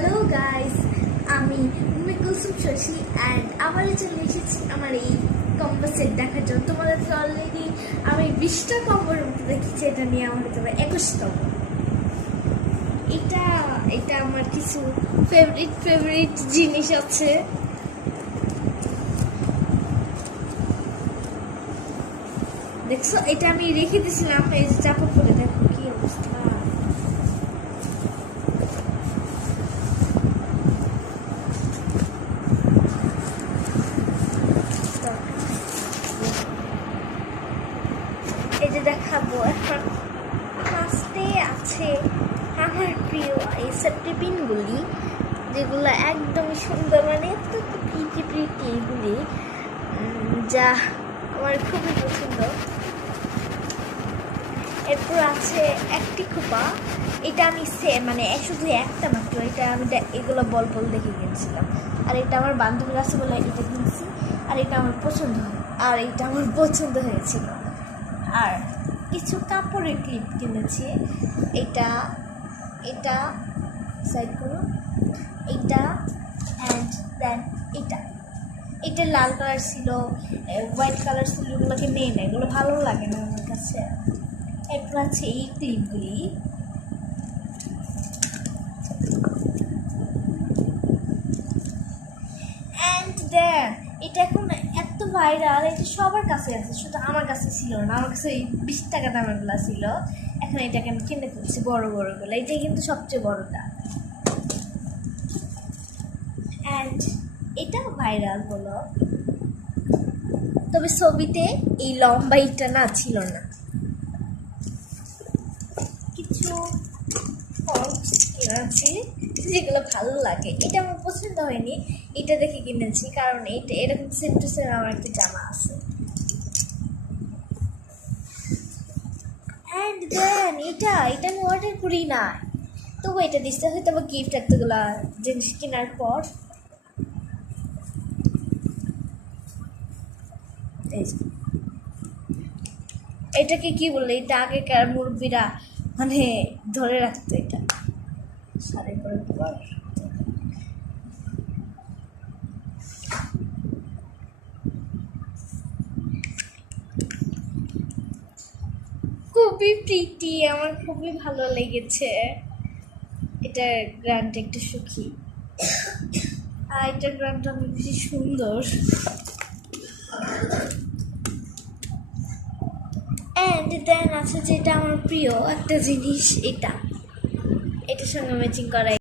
Hello guys, আমি Umme Kulsum Shashi and আবারও চলে এসেছি আমার এই কম্বো সেট দেখার জন্য। তোমাদের তো অলরেডি আমি 20টা কম্বোর মতো দেখেছি, এটা নিয়ে আমার হতে পারে 21তম। এটা আমার কিছু ফেভারিট জিনিস আছে। দেখছো, এটা আমি রেখে দিয়েছিলাম, এই যে চাপা পরে দেখো কি অবস্থা। এই যে দেখাবো এখন। ফার্স্টে আছে আমার প্রিয় এই সেফটি পিনগুলি, যেগুলো একদমই সুন্দর, মানে এত প্রিটি এগুলি, যা আমার খুবই পছন্দ। এরপর আছে একটি খোপা, এটা আমি মানে শুধু একটা মাত্র, এটা আমি এগুলো বল দেখে কিনছিলাম। আর এটা আমার বান্ধবীর আছে বলে এটা কিনছি, আর এটা আমার পছন্দ হয়েছিল। আর কিছু কাপড়ের ক্লিপ কিনেছি, এটা সাইড করো, এটা অ্যান্ড দেন এটা লাল কালার ছিল, হোয়াইট কালার ছিল, এগুলোকে নেই না, এগুলো ভালো লাগে না আমার কাছে। এরপর আছে এই ক্লিপগুলি, অ্যান্ড দেন এটা এখন এত ভাইরাল, এটা সবার কাছে আছে, শুধু আমার কাছে ছিল না। আমার কাছে এই 20 টাকা দামেরগুলো ছিল, এখন এটাকে আমি কিনে ফেলছি বড়গুলো। এটাই কিন্তু সবচেয়ে বড়টা, অ্যান্ড এটা ভাইরাল হলো। তবে ছবিতে এই লম্বা ইটা না ছিল না। কিছু কিনেছি যেগুলো ভালো লাগে, এটা আমার পছন্দ হয়নি, এটা দেখে কিনেছি, কারণ এটা এরকম সেম টু সেম আমার একটা জামা আছে। অ্যান্ড দেন এটা আমি অর্ডার করি না, তবু এটা দিচ্ছে হয়তো আমার গিফট এতগুলা জিনিস কেনার পর। এটাকে কি বলে, এটা আগেকার মুরব্বীরা মানে ধরে রাখতো, এটা সাড়ে করে খুবই প্রিটি, আমার খুবই ভালো লেগেছে। এটা গ্রান্ড একটু সুখী, আর এটার গ্রান্ডটা অনেক বেশি সুন্দর। অ্যান্ড দেন আছে যেটা আমার প্রিয় একটা জিনিস, এটার সঙ্গে ম্যাচিং করা